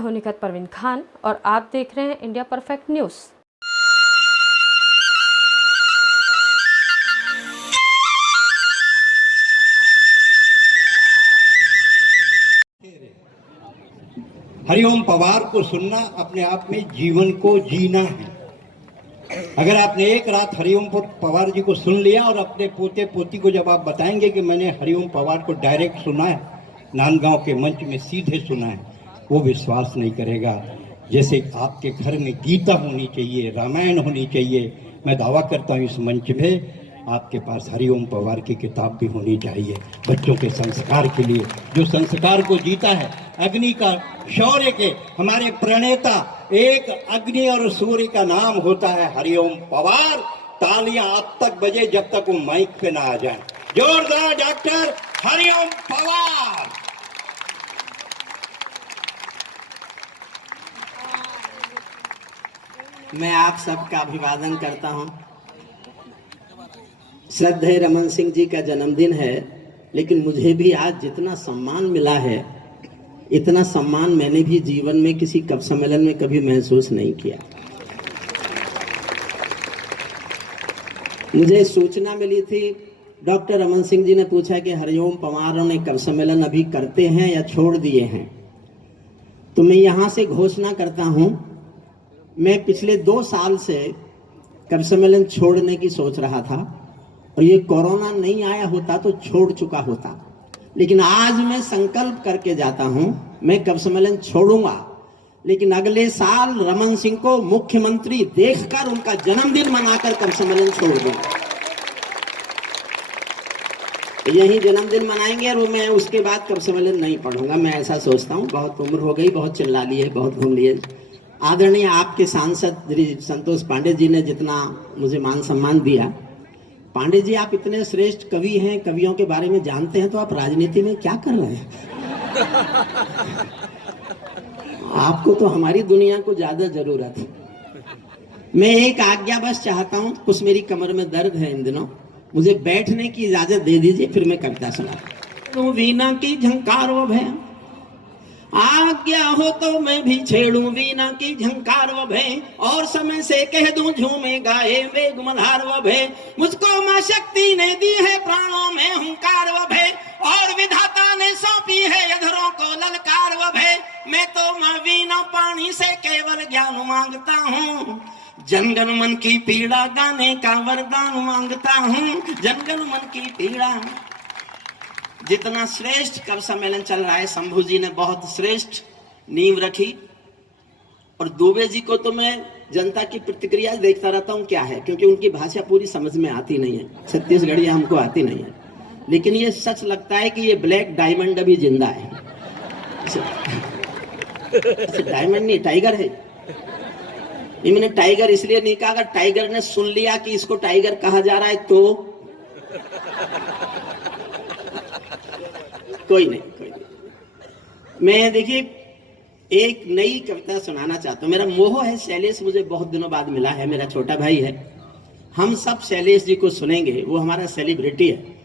हूं निखत परवीन खान और आप देख रहे हैं India perfect news. Hariom Pawar को सुनना अपने आप में जीवन को जीना है। अगर आपने एक रात हरिओम पवार जी को सुन लिया और अपने पोते पोती को जब आप बताएंगे कि मैंने हरिओम पवार को डायरेक्ट सुना है, नांदगांव के मंच में सीधे सुना है, वो विश्वास नहीं करेगा। जैसे आपके घर में गीता होनी चाहिए, रामायण होनी चाहिए, मैं दावा करता हूँ इस मंच में आपके पास हरिओम पवार की किताब भी होनी चाहिए बच्चों के संस्कार के लिए। जो संस्कार को जीता है, अग्नि का शौर्य के हमारे प्रणेता, एक अग्नि और सूर्य का नाम होता है हरिओम पवार। तालियां आप तक बजे जब तक वो माइक पे ना आ जाए। जोरदार डॉक्टर हरिओम पवार। मैं आप सबका अभिवादन करता हूं। श्रद्धेय रमन सिंह जी का जन्मदिन है, लेकिन मुझे भी आज जितना सम्मान मिला है, इतना सम्मान मैंने भी जीवन में किसी कवि सम्मेलन में कभी महसूस नहीं किया। मुझे सूचना मिली थी, डॉक्टर रमन सिंह जी ने पूछा कि हरिओम पवार ने कवि सम्मेलन अभी करते हैं या छोड़ दिए हैं। तो मैं यहाँ से घोषणा करता हूँ, मैं पिछले 2 साल से कवि सम्मेलन छोड़ने की सोच रहा था और ये कोरोना नहीं आया होता तो छोड़ चुका होता। लेकिन आज मैं संकल्प करके जाता हूं, मैं कवि सम्मेलन छोड़ूंगा, लेकिन अगले साल रमन सिंह को मुख्यमंत्री देखकर उनका जन्मदिन मनाकर कवि सम्मेलन छोड़ दूंगा। यही जन्मदिन मनाएंगे और मैं उसके बाद कवि सम्मेलन नहीं पढ़ूंगा। मैं ऐसा सोचता हूँ, बहुत उम्र हो गई, बहुत चिल्ला लिए, बहुत घूम लिए। आदरणीय आपके सांसद संतोष पांडे जी ने जितना मुझे मान सम्मान दिया, पांडे जी आप इतने श्रेष्ठ कवि हैं, कवियों के बारे में जानते हैं, तो आप राजनीति में क्या कर रहे हैं? आपको तो हमारी दुनिया को ज्यादा जरूरत है। मैं एक आज्ञा बस चाहता हूं, कुछ मेरी कमर में दर्द है इन दिनों, मुझे बैठने की इजाजत दे दीजिए, फिर मैं कविता सुना। वीणा की झंकार वो भय, आज्ञा हो तो मैं भी छेड़ूं वीणा की झंकार वो भय, और समय से कह दूं झूमे गाए वेग मल्हार वो भय। मुझको मां शक्ति ने दी है प्राणों में हुंकार वो भय, और विधाता ने सौंपी है अधरों को ललकार वो भय। मैं तो मां वीणा पानी से केवल ज्ञान मांगता हूँ, जनगण मन की पीड़ा गाने का वरदान मांगता हूँ, जनगण मन की पीड़ा। जितना श्रेष्ठ कवि सम्मेलन चल रहा है, शंभू जी ने बहुत श्रेष्ठ नींव रखी, और दुबे जी को तो मैं जनता की प्रतिक्रिया देखता रहता हूँ क्या है, क्योंकि उनकी भाषा पूरी समझ में आती नहीं है, छत्तीसगढ़िया हमको आती नहीं है। लेकिन ये सच लगता है कि ये ब्लैक डायमंड अभी जिंदा है। डायमंड नहीं, टाइगर है। मैंने टाइगर इसलिए नहीं कहा, अगर टाइगर ने सुन लिया कि इसको टाइगर कहा जा रहा है तो कोई नहीं। मैं देखिए एक नई कविता सुनाना चाहता हूँ। मेरा मोह है शैलेश, मुझे बहुत दिनों बाद मिला है, मेरा छोटा भाई है। हम सब शैलेश जी को सुनेंगे, वो हमारा सेलिब्रिटी है।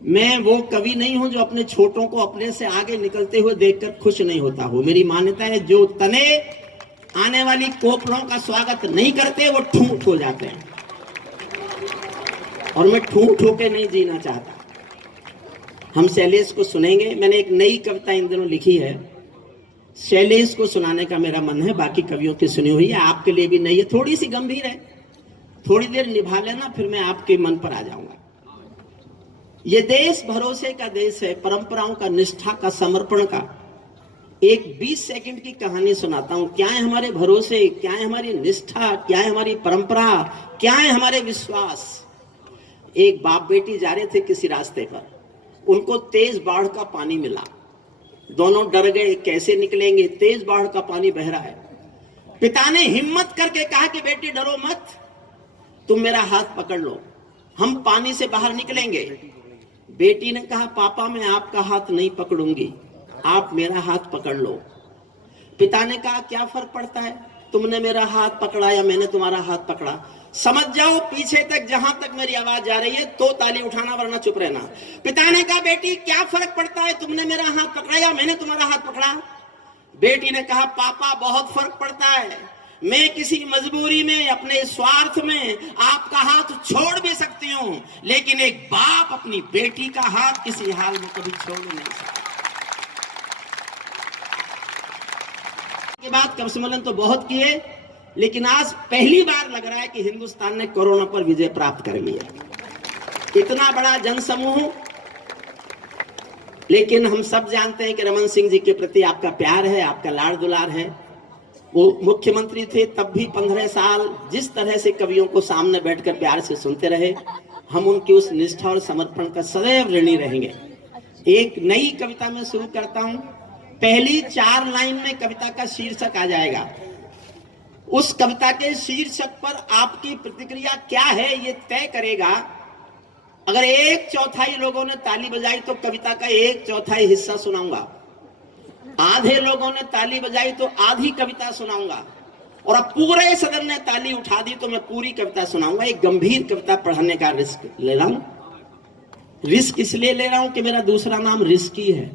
मैं वो कवि नहीं हूं जो अपने छोटों को अपने से आगे निकलते हुए देखकर खुश नहीं होता हूं। मेरी मान्यता है, जो तने आने वाली कोपलों का स्वागत नहीं करते वो ठूठ हो जाते हैं, और मैं ठूठ होके नहीं जीना चाहता। हम शैलेश को सुनेंगे। मैंने एक नई कविता इन दिनों लिखी है, शैलेश को सुनाने का मेरा मन है, बाकी कवियों की सुनी हुई है, आपके लिए भी नहीं है। थोड़ी सी गंभीर है, थोड़ी देर निभा लेना, फिर मैं आपके मन पर आ जाऊंगा। ये देश भरोसे का देश है, परंपराओं का, निष्ठा का, समर्पण का। एक 20 सेकंड की कहानी सुनाता हूं। क्या है हमारे भरोसे, क्या है हमारी निष्ठा, क्या है हमारी परंपरा, क्या है हमारे विश्वास। एक बाप बेटी जा रहे थे किसी रास्ते पर, उनको तेज बाढ़ का पानी मिला। दोनों डर गए, कैसे निकलेंगे, तेज बाढ़ का पानी बह रहा है। पिता ने हिम्मत करके कहा कि बेटी डरो मत, तुम मेरा हाथ पकड़ लो, हम पानी से बाहर निकलेंगे। बेटी ने कहा पापा मैं आपका हाथ नहीं पकड़ूंगी, आप मेरा हाथ पकड़ लो। पिता ने कहा क्या फर्क पड़ता है, तुमने मेरा हाथ पकड़ा या मैंने तुम्हारा हाथ पकड़ा, समझ जाओ पीछे तक, जहां तक मेरी आवाज जा रही है तो ताली उठाना, वरना चुप रहना। पिता ने कहा बेटी क्या फर्क पड़ता है, तुमने मेरा हाथ पकड़ा या मैंने तुम्हारा हाथ पकड़ा। बेटी ने कहा पापा बहुत फर्क पड़ता है, मैं किसी मजबूरी में अपने स्वार्थ में आपका हाथ छोड़ भी सकती हूं, लेकिन एक बाप अपनी बेटी का हाथ किसी हाल में कभी छोड़ नहीं सकता। के बाद कवि सम्मेलन तो बहुत किए, लेकिन आज पहली बार लग रहा है कि हिंदुस्तान ने कोरोना पर विजय प्राप्त कर लिया। इतना बड़ा जनसमूह, लेकिन हम सब जानते हैं कि रमन सिंह जी के प्रति आपका प्यार है, आपका लाड़ दुलार है। वो मुख्यमंत्री थे तब भी 15 साल जिस तरह से कवियों को सामने बैठकर प्यार से सुनते रहे, हम उनकी उस निष्ठा और समर्पण का सदैव ऋणी रहेंगे। एक नई कविता में शुरू करता हूं। पहली 4 लाइन में कविता का शीर्षक आ जाएगा। उस कविता के शीर्षक पर आपकी प्रतिक्रिया क्या है ये तय करेगा। अगर 1/4 लोगों ने ताली बजाई तो कविता का 1/4 हिस्सा सुनाऊंगा, आधे लोगों ने ताली बजाई तो आधी कविता सुनाऊंगा, और अब पूरे सदन ने ताली उठा दी तो मैं पूरी कविता सुनाऊंगा। एक गंभीर कविता पढ़ने का रिस्क ले रहा हूं। रिस्क इसलिए ले रहा हूं कि मेरा दूसरा नाम रिस्की है।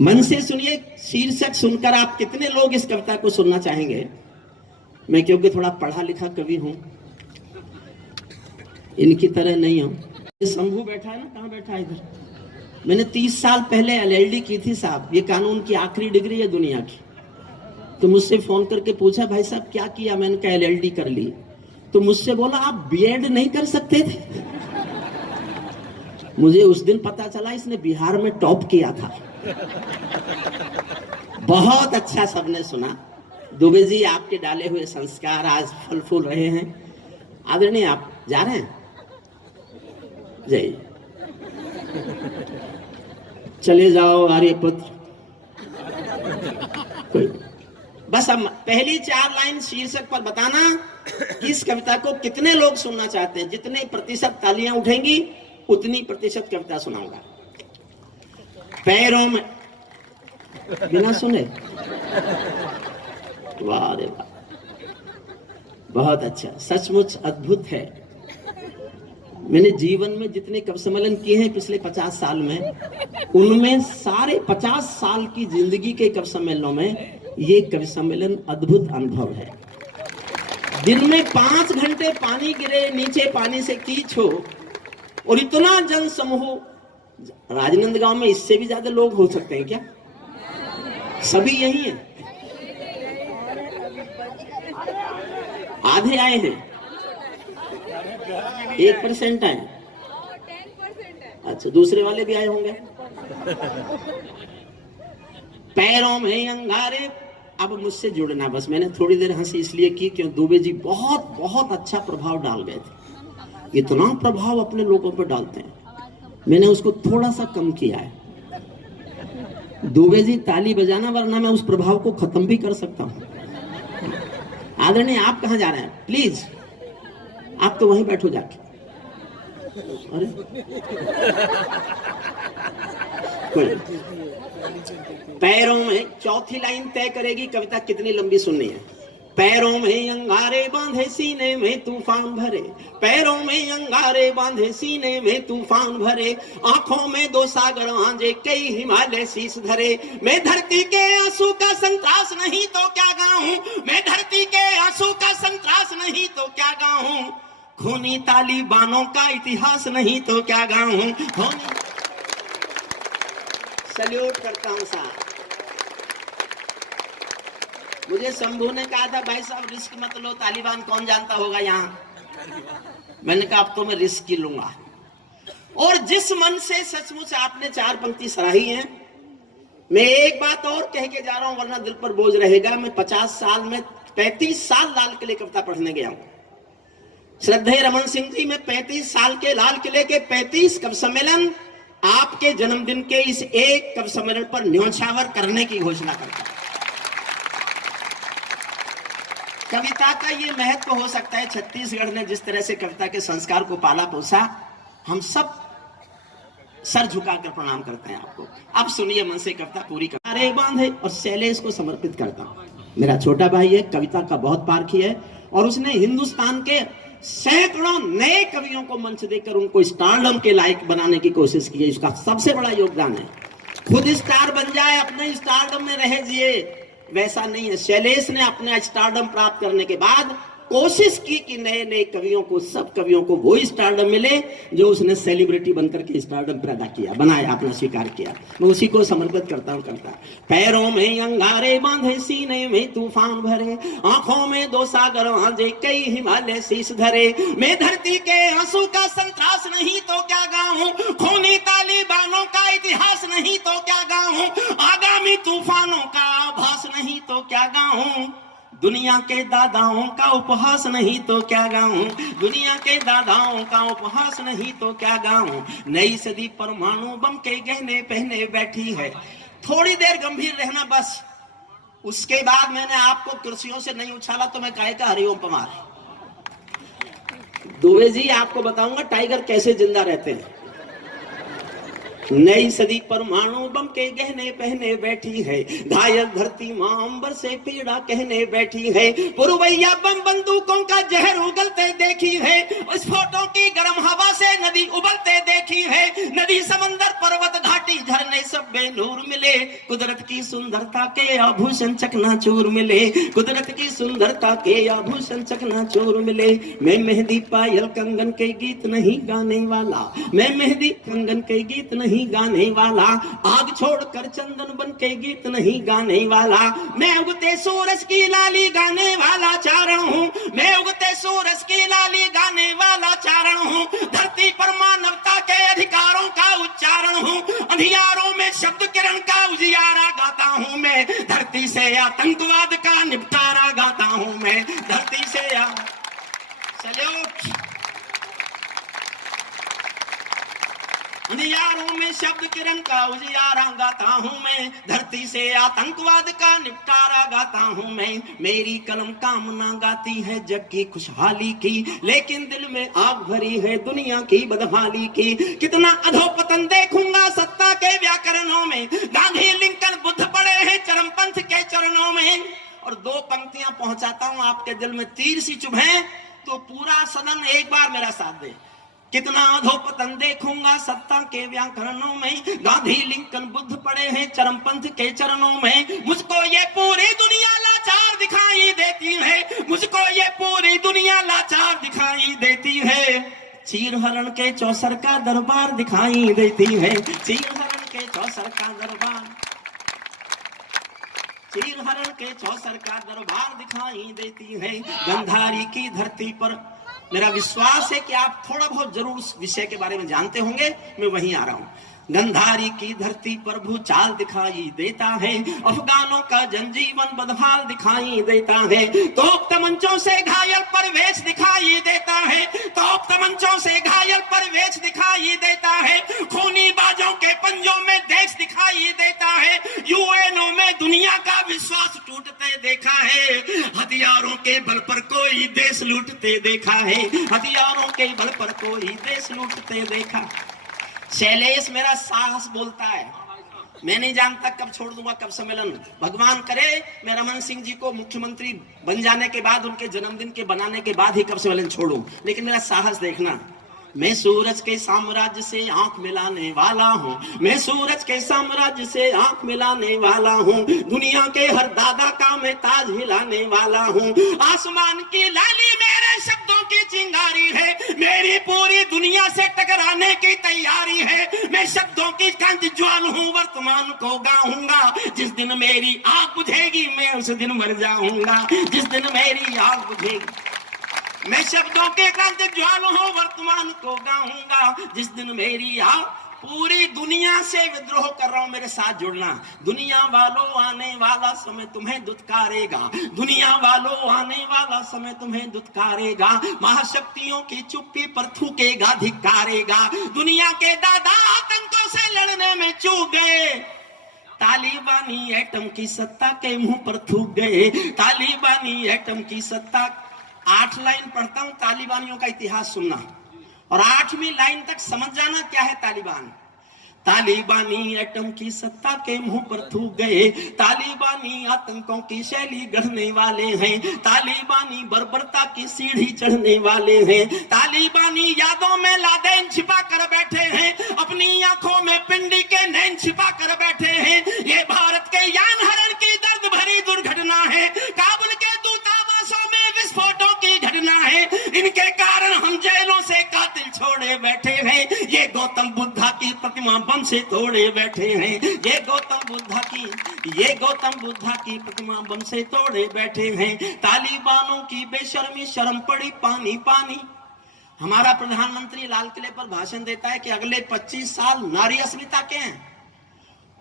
मन से सुनिए, शीर्षक सुनकर आप कितने लोग इस कविता को सुनना चाहेंगे। मैं क्योंकि थोड़ा पढ़ा लिखा कवि हूं, इनकी तरह नहीं हूं। शंभू बैठा है ना, कहां बैठा है? इधर। मैंने 30 साल पहले LLD की थी साहब, ये कानून की आखिरी डिग्री है दुनिया की। तो मुझसे फोन करके पूछा भाई साहब क्या किया? मैंने कहा LLD कर ली। तो मुझसे बोला आप B.Ed नहीं कर सकते थे? मुझे उस दिन पता चला इसने बिहार में टॉप किया था। बहुत अच्छा सबने सुना। दुबे जी आपके डाले हुए संस्कार आज फल फूल रहे हैं। आदरणीय आप जा रहे हैं? जय चले जाओ आर्यपुत्र। बस हम पहली 4 लाइन शीर्षक पर बताना कि इस कविता को कितने लोग सुनना चाहते हैं। जितने प्रतिशत तालियां उठेंगी उतनी प्रतिशत कविता सुनाऊंगा। पैरों में बिना सुने, वाह रे वाह, बहुत अच्छा, सचमुच अद्भुत है। मैंने जीवन में जितने कवि सम्मेलन किए हैं पिछले 50 साल में, उनमें सारे 50 साल की जिंदगी के कवि सम्मेलनों में ये कवि सम्मेलन अद्भुत अनुभव है। दिन में 5 घंटे पानी गिरे, नीचे पानी से कीच हो, और इतना जन समूह। राजनांदगांव में इससे भी ज्यादा लोग हो सकते हैं क्या? सभी यही हैं, आधे आए हैं, 1% आए। अच्छा, दूसरे वाले भी आए होंगे। पैरों में अंगारे। अब मुझसे जुड़ना बस। मैंने थोड़ी देर हंसी इसलिए की क्यों दुबे जी बहुत बहुत अच्छा प्रभाव डाल गए थे। इतना प्रभाव अपने लोगों पर डालते हैं, मैंने उसको थोड़ा सा कम किया है। दुबे जी ताली बजाना, वरना मैं उस प्रभाव को खत्म भी कर सकता हूं। आदरणीय आप कहां जा रहे हैं? प्लीज आप तो वहीं बैठो जाके। अरे पैरों में 4थी लाइन तय करेगी कविता कितनी लंबी सुननी है। पैरों में अंगारे बांधे सीने में तूफान भरे, पैरों में अंगारे बांधे सीने में तूफान भरे, आंखों में 2 सागर आंजे कई हिमालय शीश धरे। मैं धरती के आंसू का संत्रास नहीं तो क्या गाऊं, मैं धरती के आंसू का संत्रास नहीं तो क्या गाऊं, खूनी तालिबानों का इतिहास नहीं तो क्या गाऊं। सल्यूट करता हूं साहब। मुझे शंभू ने कहा था भाई साहब रिस्क मत लो, तालिबान कौन जानता होगा यहाँ। मैंने कहा अब तो मैं रिस्क ही लूंगा। और जिस मन से सचमुच आपने 4 पंक्ति सराही हैं, मैं एक बात और कह के जा रहा हूं वरना दिल पर बोझ रहेगा। मैं 50 साल में 35 साल लाल किले कविता पढ़ने गया हूं। श्रद्धेय रमन सिंह जी, मैं 35 साल के लाल किले के 35 कवि सम्मेलन आपके जन्मदिन के इस एक कवि सम्मेलन पर न्योछावर करने की घोषणा करता हूं। कविता का ये महत्व हो सकता है, छत्तीसगढ़ ने जिस तरह से कविता के संस्कार को पाला पोसा, हम सब सर झुकाकर प्रणाम करते हैं आपको। अब सुनिए मन से कविता पूरी। अरे बांधे और शैलेश को समर्पित करता हूं। मेरा छोटा भाई है, कविता का बहुत पारखी है, और उसने हिंदुस्तान के सैकड़ों नए कवियों को मंच देकर उनको स्टारडम के लायक बनाने की कोशिश की है। इसका सबसे बड़ा योगदान है। खुद स्टार बन जाए, अपने स्टारडम में रह जिए, वैसा नहीं है। शैलेश ने अपना स्टारडम प्राप्त करने के बाद कोशिश की कि नए नए कवियों को, सब कवियों को वो स्टारडम मिले जो उसने सेलिब्रिटी बनकर के स्टारडम पैदा किया, बनाया, अपना स्वीकार किया। मैं उसी को समर्पित करता हूँ। पैरों में अंगारे बांधे, सीने में तूफान भरे, आंखों में दो सागर भांजे, कई हिमालय शीश धरे। मैं धरती के आंसू का संतरास नहीं तो क्या गाऊं, खूनी तालिबानों का इतिहास नहीं तो क्या गाऊं, आगामी तूफानों का आभास नहीं तो क्या गाऊं, दुनिया के दादाओं का उपहास नहीं तो क्या गाऊं, दुनिया के दादाओं का उपहास नहीं तो क्या गाऊं। नई सदी परमाणु बम के गहने पहने बैठी है। थोड़ी देर गंभीर रहना बस, उसके बाद मैंने आपको कुर्सियों से नहीं उछाला तो मैं कहेगा हरिओम पवार। दुबे जी आपको बताऊंगा टाइगर कैसे जिंदा रहते हैं। नई सदी परमाणु बम के गहने पहने बैठी है, घायल धरती मां अंबर से पीड़ा कहने बैठी है। पुरवैया बम बंदूकों का जहर उगलते देखी है, विस्फोटों की गर्म हवा से नदी उबलते देखी है। नदी समंदर पर्वत घाटी झरने सब बेनूर मिले, कुदरत की सुंदरता के आभूषण चकनाचूर मिले, कुदरत की सुंदरता के आभूषण चकनाचूर मिले। मैं मेहंदी पायल कंगन के गीत नहीं गाने वाला, मैं मेहंदी कंगन के गीत नहीं गाने वाला, आग छोड़कर चंदन बन के गीत नहीं गाने वाला। मैं उगते सूरज की लाली गाने वाला चारण हूँ, मैं उगते सूरज की लाली गाने वाला चारण हूँ। धरती पर मानवता के अधिकारों का उच्चारण हूँ, अंधियारों में शब्द किरण का उजियारा गाता हूँ मैं। धरती से आतंकवाद का निपटारा गाता हूँ मैं, धरती से सैल्यूट। अंधियारों में शब्द किरण का उजियारा गाता हूँ मैं, धरती से आतंकवाद का निपटारा गाता हूँ मैं। मेरी कलम कामना गाती है जग की खुशहाली की, लेकिन दिल में आग भरी है दुनिया की बदहाली की। कितना अधोपतन देखूंगा सत्ता के व्याकरणों में, गांधी लिंकन बुद्ध पड़े हैं चरमपंथ के चरणों में। और दो पंक्तियां पहुंचाता हूं आपके दिल में तीर सी चुभे तो पूरा सदन एक बार मेरा साथ दे। कितना अधोपतन देखूंगा सत्ता के व्याकरणों में, गांधी लिंकन बुद्ध पड़े हैं चरमपंथ के चरणों में। मुझको ये पूरी दुनिया लाचार दिखाई देती है, मुझको ये पूरी दुनिया लाचार दिखाई देती है। चीर हरण के चौसर का दरबार दिखाई देती है, चीर हरण के चौसर का दरबार, चीर हरण के चौसर का दरबार दिखाई देती है। गंधारी की धरती पर मेरा विश्वास है कि आप थोड़ा बहुत जरूर उस विषय के बारे में जानते होंगे, मैं वहीं आ रहा हूं। गंधारी की धरती पर भूचाल दिखाई देता है, अफगानों का जनजीवन बदहाल दिखाई देता है। तोप तमंचों से घायल परवेश दिखाई देता है, तोप तमंचों से घायल परवेश दिखाई देता है। खूनी बाजों के पंजों में देश दिखाई देता है, यूएनओ में दुनिया का विश्वास टूटते देखा है। हथियारों के बल पर कोई देश लूटते देखा है, हथियारों के बल पर कोई देश लूटते देखा। शैलेश मेरा साहस बोलता है, मैं नहीं जानता कब छोड़ दूंगा, कब सम्मेलन। भगवान करे मैं रमन सिंह जी को मुख्यमंत्री बन जाने के बाद, उनके जन्मदिन के बनाने के बाद ही कब सम्मेलन छोड़ूं, लेकिन मेरा साहस देखना। मैं सूरज के साम्राज्य से आंख मिलाने वाला हूँ, मैं सूरज के साम्राज्य से आंख मिलाने वाला हूँ। दुनिया के हर दादा का मैं ताज हिलाने वाला हूँ। आसमान की लाली मेरे शब्दों की चिंगारी है, मेरी पूरी दुनिया से टकराने की तैयारी है। मैं शब्दों की कांति ज्वाल हूँ, वर्तमान को गाऊंगा। जिस दिन मेरी आग बुझेगी मैं उस दिन मर जाऊंगा, जिस दिन मेरी आग बुझेगी। मैं शब्दों के कांति ज्वाल हूँ, वर्तमान को गाऊंगा। जिस दिन मेरी आग, पूरी दुनिया से विद्रोह कर रहा हूं, मेरे साथ जुड़ना। दुनिया वालों आने वाला समय तुम्हें दुत्कारेगा, दुनिया वालों आने वाला समय तुम्हें दुत्कारेगा। महाशक्तियों की चुप्पी पर थूकेगा, धिक्कारेगा। दुनिया के दादा आतंकों से लड़ने में चूक गए, तालिबानी एटम की सत्ता के मुंह पर थूक गए। तालिबानी एटम की सत्ता, 8 लाइन पढ़ता हूं, तालिबानियों का इतिहास सुनना और 8वीं लाइन तक समझ जाना क्या है तालिबान। तालिबानी एटम की सत्ता के मुंह पर थूक गए, तालिबानी आतंकों की शैली गढ़ने वाले हैं, तालिबानी बर्बरता की सीढ़ी चढ़ने वाले हैं, तालिबानी यादों में लादेन छिपा कर बैठे हैं, अपनी आंखों में पिंडी के नैन छिपा कर बैठे हैं। ये भारत के यान हरण की दर्द भरी दुर्घटना है। काबुल के दूतावासों में विस्फोटों की घटना है। इनके कारण हम जेलों से कातिल छोड़े बैठे हैं। ये गौतम बुद्धा की प्रतिमा बम से तोड़े बैठे हैं। ये गौतम बुद्धा की प्रतिमा बम से तोड़े बैठे हैं। तालिबानों की बेशर्मी शर्म पड़ी पानी पानी। हमारा प्रधानमंत्री लाल किले पर भाषण देता है कि अगले 25 साल नारी अस्मिता के हैं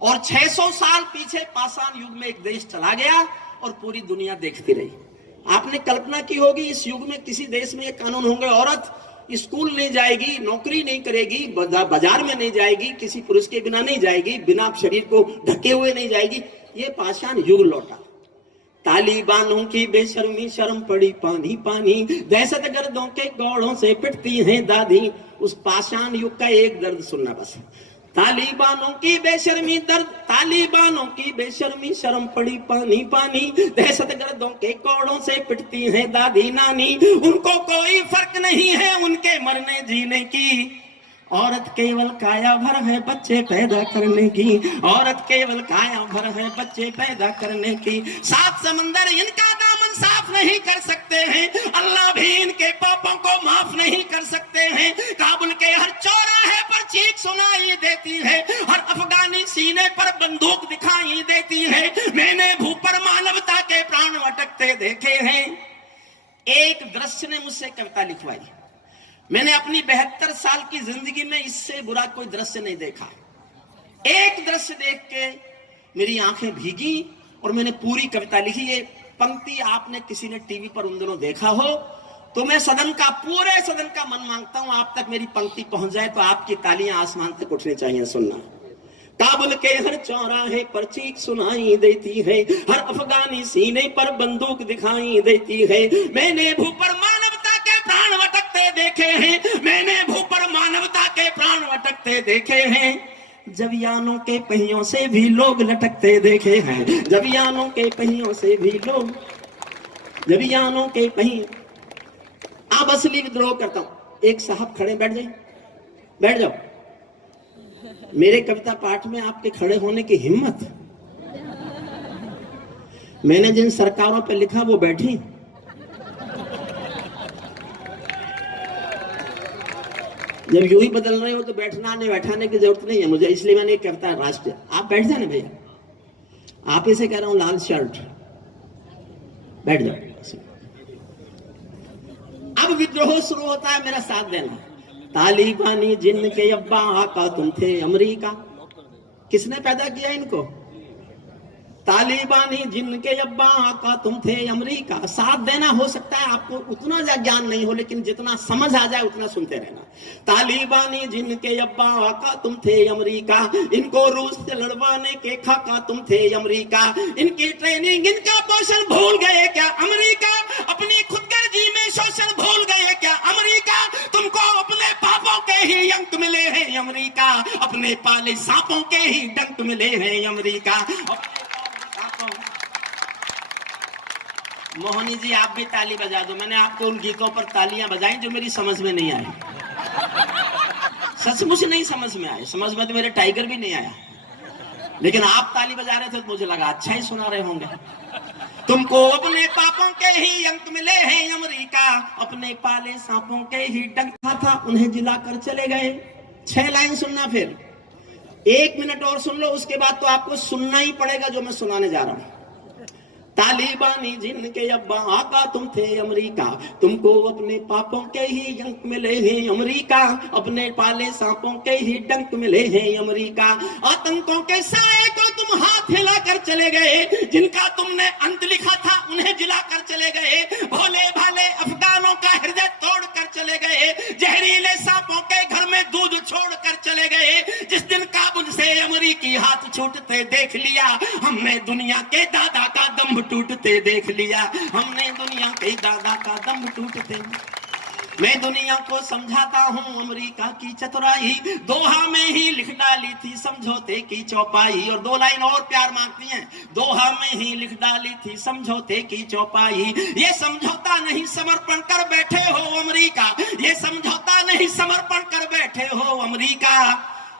और 600 साल पीछे पाषाण युग में एक देश चला गया और पूरी दुनिया देखती रही। आपने कल्पना की होगी इस युग में किसी देश में ये कानून होंगे, औरत स्कूल नहीं जाएगी, नौकरी नहीं करेगी, बाजार में नहीं जाएगी, किसी पुरुष के बिना नहीं जाएगी, बिना शरीर को ढके हुए नहीं जाएगी। ये पाषाण युग लौटा। तालिबानों की बेशर्मी शर्म पड़ी पानी पानी। दहशतगर्दों के गौड़ों से पिटती हैं दादी। उस पाषाण युग का एक दर्द सुनना बस। तालिबानों की बेशर्मी शर्म पड़ी पानी पानी। दहशतगर्दों के कौड़ों से पिटती हैं दादी नानी। उनको कोई फर्क नहीं है उनके मरने जीने की। औरत केवल काया भर है बच्चे पैदा करने की। औरत केवल काया भर है बच्चे पैदा करने की। 7 समंदर इनका दामन साफ नहीं कर सकते हैं। अल्लाह भी इनके पापों को माफ नहीं कर सकते हैं। काबुल के हर चौराहे पर चीख सुनाई देती है। हर अफगानी सीने पर बंदूक दिखाई देती है। मैंने भूपर मानवता के प्राण अटकते देखे हैं। एक दृश्य ने मुझसे कविता लिखवाई। मैंने अपनी 72 साल की जिंदगी में इससे बुरा कोई दृश्य नहीं देखा। एक दृश्य देख के मेरी आंखें भीगी और मैंने पूरी कविता लिखी। ये पंक्ति आपने किसी ने टीवी पर उन दिनों देखा हो तो मैं पूरे सदन का मन मांगता हूं आप तक मेरी पंक्ति पहुंच जाए तो आपकी तालियां आसमान तक उठनी चाहिए। सुनना। काबुल के हर चौराहे पर चीख सुनाई देती है। हर अफगानी सीने पर बंदूक दिखाई देती है। मैंने भूपर मानवता के प्राण अटकते देखे हैं। मैंने भूपर मानवता के प्राण अटकते देखे हैं। जब यानों के पहियों से भी लोग लटकते देखे हैं। जब यानों के पहियों से भी लोग, जब यानों के पहियों। अब असली विद्रोह करता हूं। एक साहब खड़े, बैठ जाओ। मेरे कविता पाठ में आपके खड़े होने की हिम्मत। मैंने जिन सरकारों पर लिखा वो बैठी। जब यूं ही बदल रहे हो तो बैठाने की जरूरत नहीं है मुझे, इसलिए मैंने एक कविता राष्ट्र। आप बैठ जाने भैया, आप इसे कह रहा हूं लाल शर्ट, बैठ जाओ। अब विद्रोह शुरू होता है, मेरा साथ देना। तालिबानी जिनके अब्बा आका तुम थे अमेरिका। किसने पैदा किया इनको? तालिबानी जिनके अब्बा आका तुम थे अमेरिका। साथ देना। हो सकता है आपको उतना ज्ञान नहीं हो, लेकिन जितना समझ आ जाए उतना सुनते रहना। तालिबानी जिनके अब्बा आका तुम थे अमेरिका। इनको रूस से लड़वाने के खाका तुम थे अमेरिका। इनकी ट्रेनिंग इनका पोषण भूल गए क्या अमेरिका? अपनी खुदगर्जी में शोषण भूल गए क्या अमेरिका? तुमको अपने पापों के ही अंक मिले हैं अमेरिका। अपने पाले सांपों के ही डंक मिले हैं अमेरिका। मोहनी जी आप भी ताली बजा दो। मैंने आपको उन गीतों पर तालियां बजाई जो मेरी समझ में नहीं आई। सचमुच नहीं समझ में आए। समझ में तो मेरे टाइगर भी नहीं आया, लेकिन आप ताली बजा रहे थे तो मुझे लगा अच्छा ही सुना रहे होंगे। तुमको अपने पापों के ही अंक मिले हैं अमेरिका। अपने पाले सांपों के ही डंक था उन्हें जिलाकर चले गए। 6 लाइन सुनना, फिर 1 मिनट और सुन लो, उसके बाद तो आपको सुनना ही पड़ेगा जो मैं सुनाने जा रहा हूं। तालिबानी जिनके अब्बा आका तुम थे अमेरिका। तुमको अपने पापों के ही अंक मिले हैं अमेरिका। अपने पाले सांपों के ही डंक मिले हैं अमेरिका। आतंकों के साए को तुम हाथ हिलाकर चले गए। जिनका तुमने अंत लिखा था उन्हें जिलाकर चले गए। भोले भाले अफगानों का हृदय तोड़ कर चले गए। जहरीले सांपों के घर में दूध छोड़ कर चले गए। जिस दिन काबुल से अमेरिकी हाथ छूटते देख लिया, हमने दुनिया के दादा का दम टूटते देख लिया। हमने दुनिया के दादा का दम टूटते। मैं दुनिया को समझाता हूँ अमेरिका की चतुराई। दोहा में ही लिख डाली थी समझौते की चौपाई। और 2 लाइन और प्यार मांगती हैं। दोहा में ही लिख डाली थी समझौते की चौपाई। ये समझौता नहीं समर्पण कर बैठे हो अमेरिका। ये समझौता नहीं समर्पण कर बैठे हो अमेरिका।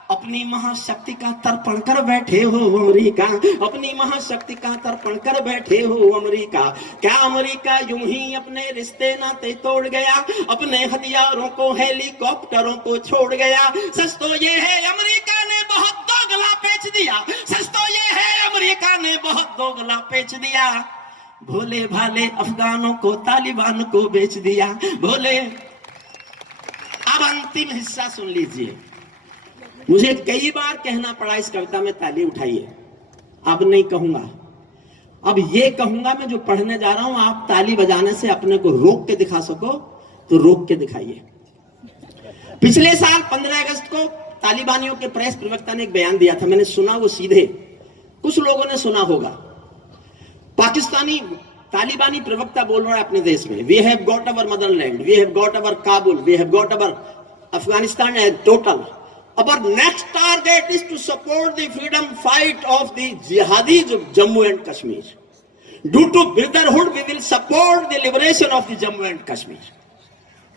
अपनी महाशक्ति का तर्पण कर बैठे हो अमेरिका, अपनी महाशक्ति का तर्पण कर बैठे हो अमेरिका। क्या अमेरिका यूं ही अपने रिश्ते नाते तोड़ गया, अपने हथियारों को हेलीकॉप्टरों को छोड़ गया? सच तो ये है अमेरिका ने बहुत दोगला बेच दिया, सच तो ये है अमेरिका ने बहुत दोगला बेच दिया। भोले भाले अफगानों को तालिबान को बेच दिया, भोले। अब अंतिम हिस्सा सुन लीजिए। मुझे कई बार कहना पड़ा इस कविता में ताली उठाइए, अब नहीं कहूंगा। अब ये कहूंगा मैं जो पढ़ने जा रहा हूं, आप ताली बजाने से अपने को रोक के दिखा सको तो रोक के दिखाइए। पिछले साल 15 अगस्त को तालिबानियों के प्रेस प्रवक्ता ने एक बयान दिया था, मैंने सुना, वो सीधे कुछ लोगों ने सुना होगा। पाकिस्तानी तालिबानी प्रवक्ता बोल रहा है अपने देश में, we have got our motherland, we have got our Kabul, we have got our Afghanistan as total. Our next target is to support the freedom fight of the jihadis of Jammu and Kashmir. Due to brotherhood, we will support the liberation of the Jammu and Kashmir.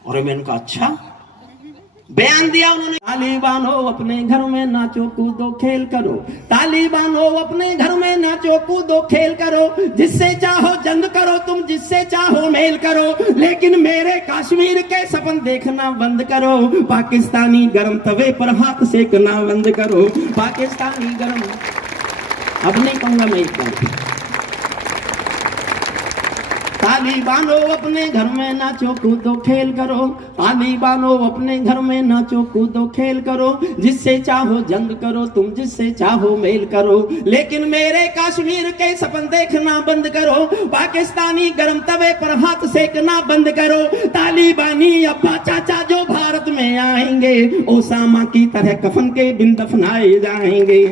और मैंने कहा अच्छा, बयान दिया उन्होंने। तालिबान हो अपने घर में नाचो कूदो खेल करो, तालिबान हो अपने घर में नाचो कूदो खेल करो, जिससे चाहो जंग करो तुम, जिससे चाहो मेल करो, लेकिन मेरे कश्मीर के सपन देखना बंद करो। पाकिस्तानी गरम तवे पर हाथ सेकना बंद करो, पाकिस्तानी गरम। अब नहीं कहूंगा मैं इतना। तालिबानो अपने घर में नाचो कूदो खेल करो, तालिबानो अपने घर में नाचो कूदो खेल करो, जिससे चाहो जंग करो तुम, जिससे चाहो मेल करो, लेकिन मेरे कश्मीर के सपन देखना बंद करो। पाकिस्तानी गरम तवे पर हाथ सेकना बंद करो। तालिबानी अब्बा चाचा जो भारत में आएंगे, ओसामा की तरह कफन के बिन दफनाए जाएंगे,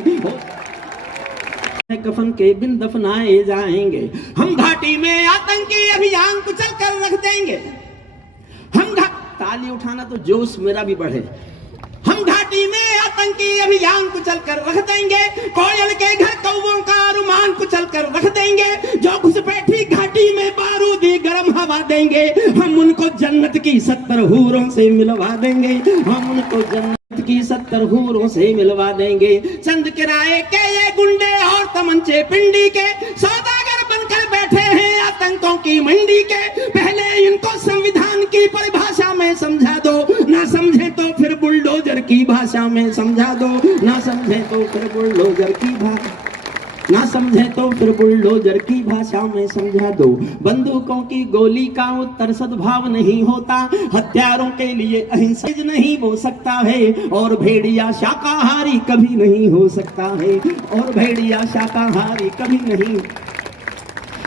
कफन के बिन दफनाए जाएंगे। हम घाटी में आतंकी अभियान कुचल कर रख देंगे, हम ताली उठाना तो जोश मेरा भी बढ़े। हम घाटी में आतंकी अभियान कुचल कर रख देंगे, कोयल के घर कौवों का अरुमान कुचल कर रख देंगे, जो घुसपैठी घाटी में बारूदी गर्म हवा देंगे, हम उनको जन्नत की 70 हूरों से मिलवा देंगे, हम उनको जन्नत की 70 हूरों से मिलवा देंगे। चंद किराए के ये गुंडे और तमंचे पिंडी के सौदागर बनकर बैठे हैं आतंकों की मंडी के, पहले इनको संविधान की परिभाषा में समझा दो, ना समझे तो फिर बुलडोजर की भाषा में समझा दो, ना समझे तो फिर बुलडोजर की ना समझे तो फिर बुलडोजर की भाषा में समझा दो। बंदूकों की गोली का उत्तर सद्भाव नहीं होता, हथियारों के लिए अहिंसा नहीं हो सकता है, और भेड़िया शाकाहारी कभी नहीं हो सकता है, और भेड़िया शाकाहारी कभी नहीं।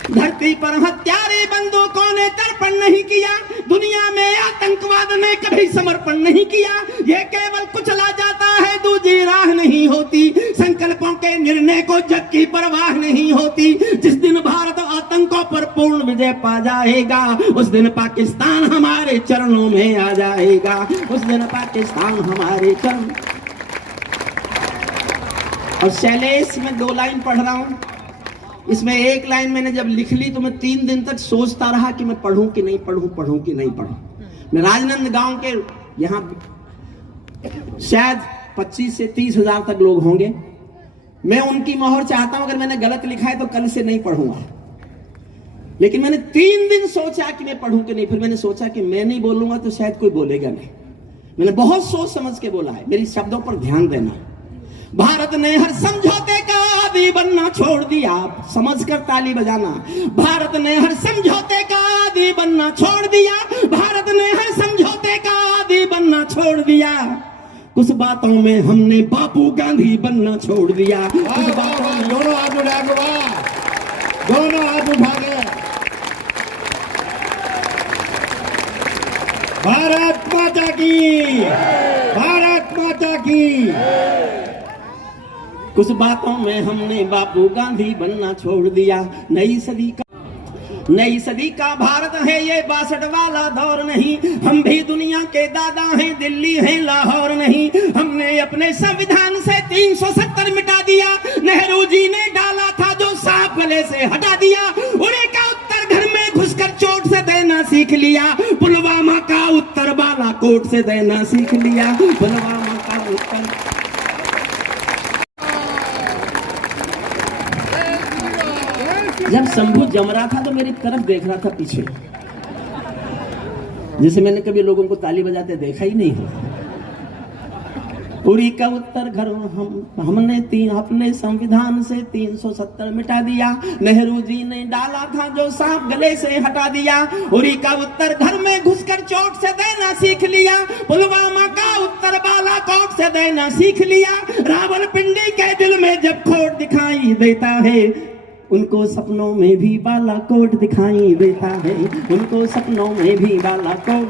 धरती पर हत्यारे बंदूकों ने तर्पण नहीं किया, दुनिया में आतंकवाद ने कभी समर्पण नहीं किया, ये केवल कुचला जाता है, दूसरी राह नहीं होती। संकल्पों के निर्णय को जग की परवाह नहीं होती। जिस दिन भारत आतंकों पर पूर्ण विजय पा जाएगा, उस दिन पाकिस्तान हमारे चरणों में आ जाएगा, उस दिन पाकिस्तान हमारे चरण। और शैलेश में 2 लाइन पढ़ रहा हूं, इसमें 1 लाइन मैंने जब लिख ली तो मैं 3 दिन तक सोचता रहा कि मैं पढ़ूं कि नहीं पढ़ूं, पढ़ूं कि नहीं पढ़ूं। मैं राजनंद गांव के यहाँ शायद 25 से 30 हजार तक लोग होंगे, मैं उनकी मोहर चाहता हूं, अगर मैंने गलत लिखा है तो कल से नहीं पढ़ूंगा। लेकिन मैंने 3 दिन सोचा कि मैं पढ़ूं कि नहीं, फिर मैंने सोचा कि मैं नहीं बोलूंगा तो शायद कोई बोलेगा नहीं। मैंने बहुत सोच समझ के बोला है, मेरी शब्दों पर ध्यान देना। भारत ने हर समझौते का आदी बनना छोड़ दिया, समझकर ताली बजाना। भारत ने हर समझौते का आदी बनना छोड़ दिया, भारत ने हर समझौते का आदी बनना छोड़ दिया। कुछ बातों में हमने बापू गांधी बनना छोड़ दिया, कुछ बातों में दोनों हाथ उठा दे। भारत माता की, भारत माता की। कुछ बातों में हमने बापू गांधी बनना छोड़ दिया। नई सदी का भारत है ये 62 वाला दौर नहीं, हम भी दुनिया के दादा हैं, दिल्ली है लाहौर नहीं। हमने अपने संविधान से 370 मिटा दिया, नेहरू जी ने डाला था जो सांप गले से हटा दिया। उन्हें का उत्तर घर में घुसकर चोट से देना सीख लिया, पुलवामा का उत्तर बालाकोट से देना सीख लिया, पुलवामा का उत्तर। जब शंभू जम रहा था तो मेरी तरफ देख रहा था पीछे, जैसे मैंने कभी लोगों को ताली बजाते देखा ही नहीं हो। उरी का उत्तर घर हमने अपने संविधान से 370 मिटा दिया, नेहरू जी ने डाला था जो सांप गले से हटा दिया। उरी का उत्तर घर में घुसकर चोट से देना सीख लिया, पुलवामा का उत्तर बालाकोट से देना सीख लिया। रावलपिंडी के दिल में जब खोट दिखाई देता है, उनको सपनों में भी बालाकोट दिखाई देता है, उनको सपनों में भी बालाकोट।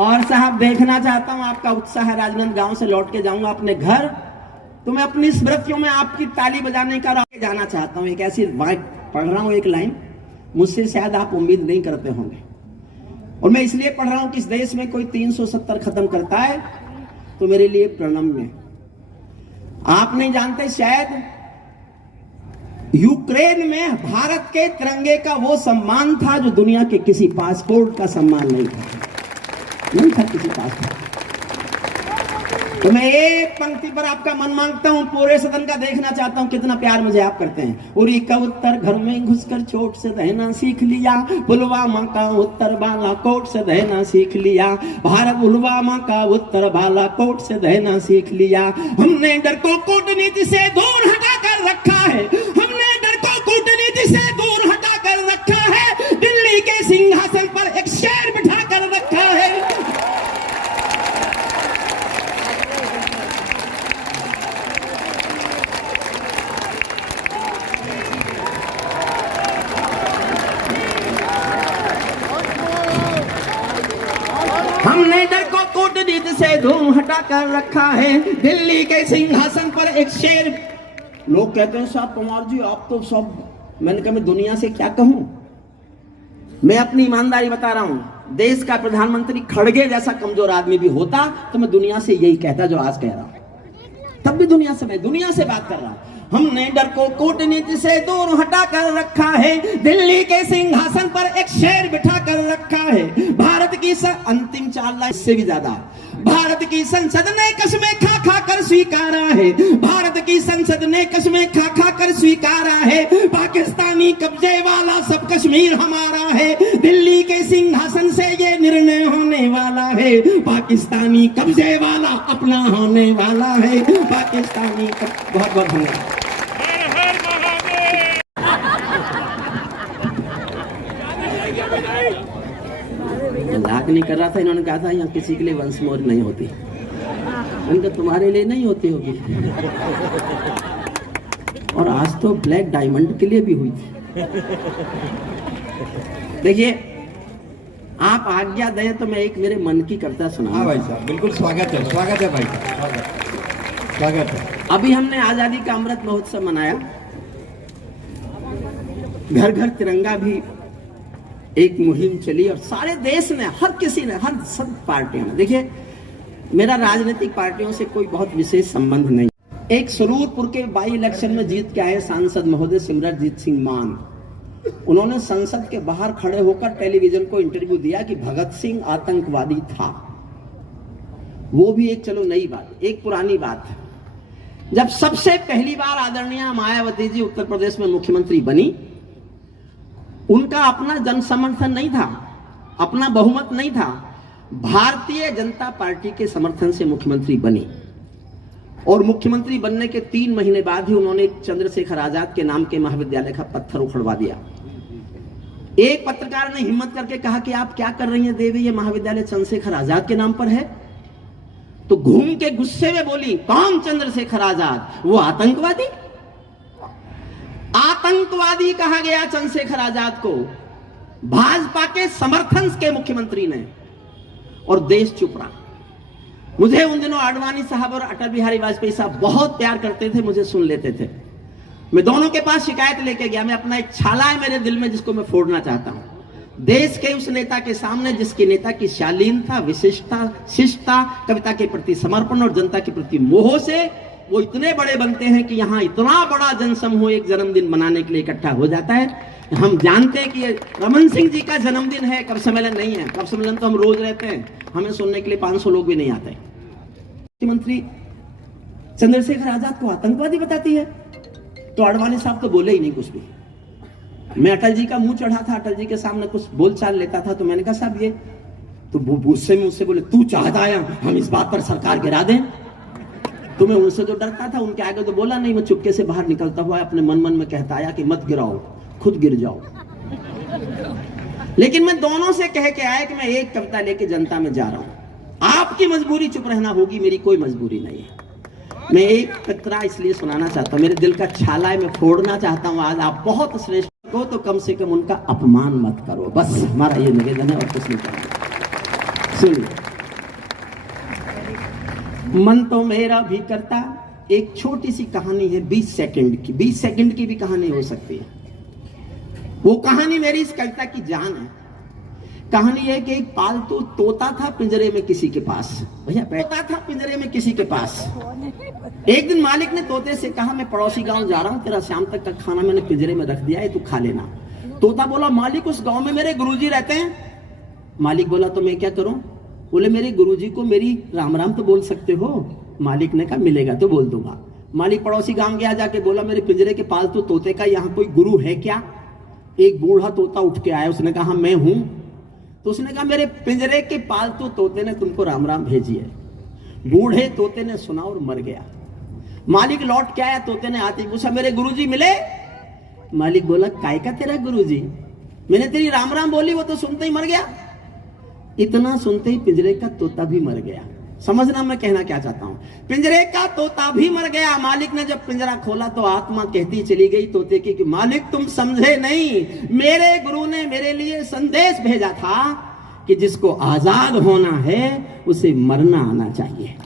और साहब देखना चाहता हूं आपका उत्साह। राजनांदगांव से लौट के जाऊंगा अपने घर, तो मैं अपनी स्मृतियों में आपकी ताली बजाने का राह जाना चाहता हूं। एक ऐसी पढ़ रहा हूं, एक लाइन मुझसे शायद आप उम्मीद नहीं करते होंगे, और मैं इसलिए पढ़ रहा हूं कि इस देश में कोई 370 खत्म करता है तो मेरे लिए प्रणम्य। आप नहीं जानते, शायद यूक्रेन में भारत के तिरंगे का वो सम्मान था जो दुनिया के किसी पासपोर्ट का सम्मान नहीं था किसी पासपोर्ट। तो मैं एक पंक्ति पर आपका मन मांगता हूं, पूरे सदन का देखना चाहता हूं कितना प्यार मुझे आप करते हैं। उरी का उत्तर घर में घुसकर चोट से रहना सीख लिया, पुलवामा का उत्तर बालाकोट से रहना सीख लिया। भारत पुलवामा का उत्तर बालाकोट से रहना सीख लिया। हमने डर को कूटनीति से दूर हटा कर रखा है, हमने डर को कूटनीति से दूर हटा कर रखा है। दिल्ली के सिंहासन पर एक शेर बिठा कर रखा है। हमने डर को कूटनीति से दूर हटा कर रखा है। दिल्ली के सिंहासन पर एक शेर। लोग कहते हैं साहब पवार जी आप तो सब, मैंने कहा मैं दुनिया से क्या कहूं, मैं अपनी ईमानदारी बता रहा हूं। देश का प्रधानमंत्री खड़गे जैसा कमजोर आदमी भी होता तो मैं दुनिया से यही कहता जो आज कह रहा हूं, तब भी दुनिया से, मैं दुनिया से बात कर रहा हूं। हमने डर को कूटनीति से दूर हटा कर रखा है, दिल्ली के सिंहासन पर एक शेर बिठा कर रखा है। भारत की अंतिम 4 लाइन इससे भी ज्यादा, भारत की संसद ने कसमें खा खा कर स्वीकारा है, भारत की संसद ने कसमें खा खा कर स्वीकारा है। पाकिस्तानी कब्जे वाला सब कश्मीर हमारा है, दिल्ली के सिंहासन से ये निर्णय होने वाला है। पाकिस्तानी कब्जे वाला अपना होने वाला है, पाकिस्तानी बहुत बहुत धन्यवाद। मजाक नहीं कर रहा था, इन्होंने कहा था यहाँ किसी के लिए वंस मोर नहीं होती, उनका तुम्हारे लिए नहीं होती होगी। और आज तो ब्लैक डायमंड के लिए भी हुई थी। देखिए आप आज्ञा दें तो मैं एक मेरे मन की कविता सुनाऊंगा। हाँ भाई साहब, बिल्कुल स्वागत है भाई साहब, स्वागत है। अभी हमने आजादी का अमृत महोत्सव मनाया, घर घर तिरंगा भी एक मुहिम चली और सारे देश में हर किसी ने, हर सब पार्टियों में। देखिए मेरा राजनीतिक पार्टियों से कोई बहुत विशेष संबंध नहीं। एक सरूरपुर के बाई इलेक्शन में जीत के आए सांसद महोदय सिमरनजीत सिंह मान, उन्होंने संसद के बाहर खड़े होकर टेलीविजन को इंटरव्यू दिया कि भगत सिंह आतंकवादी था। वो भी एक चलो नई बात, एक पुरानी बात है। जब सबसे पहली बार आदरणीय मायावती जी उत्तर प्रदेश में मुख्यमंत्री बनी, उनका अपना जन समर्थन नहीं था, अपना बहुमत नहीं था, भारतीय जनता पार्टी के समर्थन से मुख्यमंत्री बनी। और मुख्यमंत्री बनने के 3 महीने बाद ही उन्होंने चंद्रशेखर आजाद के नाम के महाविद्यालय का पत्थर उखड़वा दिया। एक पत्रकार ने हिम्मत करके कहा कि आप क्या कर रही हैं देवी, ये महाविद्यालय चंद्रशेखर आजाद के नाम पर है। तो घूम के गुस्से में बोली, कौन चंद्रशेखर आजाद, वो आतंकवादी? आतंकवादी कहा गया चंद्रशेखर आजाद को भाजपा के समर्थन के मुख्यमंत्री ने, और देश चुप रहा। मुझे उन दिनों आडवाणी साहब और अटल बिहारी वाजपेयी साहब बहुत प्यार करते थे, मुझे सुन लेते थे। मैं दोनों के पास शिकायत लेके गया। मैं अपना एक छाला है मेरे दिल में जिसको मैं फोड़ना चाहता हूं। देश के उस नेता के सामने जिसके नेता की शालीनता, विशिष्टता, शिष्टता, कविता के प्रति समर्पण और जनता के प्रति मोह से वो इतने बड़े बनते हैं कि यहाँ इतना बड़ा जनसमूह एक जन्मदिन मनाने के लिए इकट्ठा हो जाता है। हम जानते हैं कि रमन सिंह जी का जन्मदिन है, कवि सम्मेलन नहीं है। कवि सम्मेलन तो हम रोज रहते हैं, हमें सुनने के लिए 500 लोग भी नहीं आते। मुख्यमंत्री चंद्रशेखर आजाद को आतंकवादी बताती है, तो आडवाणी साहब तो बोले ही नहीं कुछ भी। मैं अटल जी का मुंह चढ़ा था, अटल जी के सामने कुछ बोलचाल लेता था, तो मैंने कहा साहब ये तो वो गुस्से में उससे बोले, तू चाहता है हम इस बात पर सरकार गिरा दें? तो मैं उनसे तो डरता था, उनके आगे तो बोला नहीं, मैं चुपके से बाहर निकलता हुआ अपने मन मन में कहता आया कि मत गिराओ, खुद गिर जाओ। लेकिन मैं दोनों से कह के आया कि मैं एक कविता लेके जनता में जा रहा हूं, आपकी मजबूरी चुप रहना होगी, मेरी कोई मजबूरी नहीं है। मैं एक कविता इसलिए सुनाना चाहता हूं, मेरे दिल का छाला है, मैं फोड़ना चाहता हूं। आज आप बहुत श्रेष्ठ हो तो कम से कम उनका अपमान मत करो, बस हमारा ये निवेदन है और कुछ नहीं करना। सुनिए, मन तो मेरा भी करता, एक छोटी सी कहानी है 20 सेकंड की, 20 सेकंड की भी कहानी हो सकती है। वो कहानी मेरी इस कविता की जान है। कहानी है कि एक पालतू तोता था पिंजरे में किसी के पास। भैया, तोता था पिंजरे में किसी के पास। एक दिन मालिक ने तोते से कहा, मैं पड़ोसी गांव जा रहा हूं, तेरा शाम तक का खाना मैंने पिंजरे में रख दिया है, तू खा लेना। तोता बोला, मालिक उस गांव में मेरे गुरुजी रहते हैं। मालिक बोला, तो मैं क्या करूं? बोले, मेरे गुरुजी को मेरी राम राम तो बोल सकते हो? मालिक ने कहा, मिलेगा तो बोल दूंगा। मालिक पड़ोसी गांव गया, जाके बोला, मेरे पिंजरे के पालतू तोते का यहाँ कोई गुरु है क्या? एक बूढ़ा तोता उठ के आया, उसने कहा, मैं हूं। तो उसने कहा, मेरे पिंजरे के पालतू तोते ने तुमको राम राम भेजी है। बूढ़े तोते ने सुना और मर गया। मालिक लौट के आया, तोते ने आते ही पूछा, मेरे गुरुजी मिले? मालिक बोला, काय का तेरा गुरुजी? मैंने तेरी राम राम बोली, वो तो सुनते ही मर गया। इतना सुनते ही पिंजरे का तोता भी मर गया। समझना मैं कहना क्या चाहता हूं, पिंजरे का तोता भी मर गया। मालिक ने जब पिंजरा खोला तो आत्मा कहती चली गई तोते की कि मालिक तुम समझे नहीं, मेरे गुरु ने मेरे लिए संदेश भेजा था कि जिसको आजाद होना है उसे मरना आना चाहिए।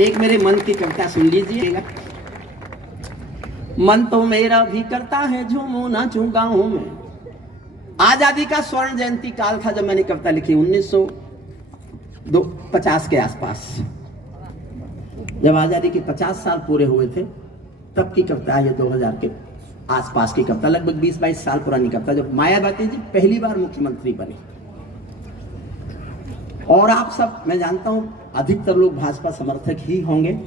एक मेरे मन की कविता सुन लीजिएगा। मन तो मेरा भी करता है झूमू नाचूं गाँव में। आजादी का स्वर्ण जयंती काल था जब मैंने कविता लिखी, 1950 के आसपास। जब आजादी के 50 साल पूरे हुए थे तब की कविता है, 2000 के आसपास की कविता, लगभग 20-22 साल पुरानी कविता, जब मायावती जी पहली बार मुख्यमंत्री बनी। और आप सब, मैं जानता हूं अधिकतर लोग भाजपा समर्थक ही होंगे।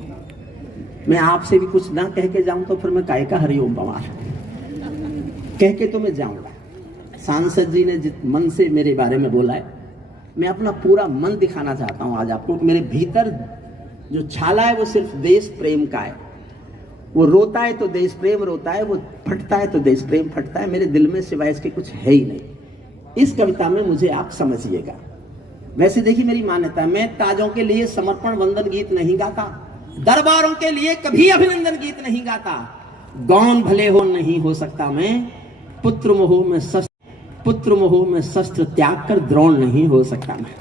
मैं आपसे भी कुछ ना कह के जाऊं तो फिर मैं काय का हरिओम पवार कह के तो मैं जाऊंगा। सांसद जी ने जिस मन से मेरे बारे में बोला है, मैं अपना पूरा मन दिखाना चाहता हूं आज आपको। मेरे भीतर जो छाला है वो सिर्फ देश प्रेम का है। वो रोता है तो देश प्रेम रोता है, वो फटता है तो देश प्रेम फटता है। मेरे दिल में सिवाय इसके कुछ है ही नहीं। इस कविता में मुझे आप समझिएगा। वैसे देखिए, मेरी मान्यता है, मैं ताजों के लिए समर्पण वंदन गीत नहीं गाता, दरबारों के लिए कभी अभिनंदन गीत नहीं गाता। गौन भले हो नहीं हो सकता मैं, पुत्र मोह में शस्त्र त्याग कर द्रोण नहीं हो सकता मैं।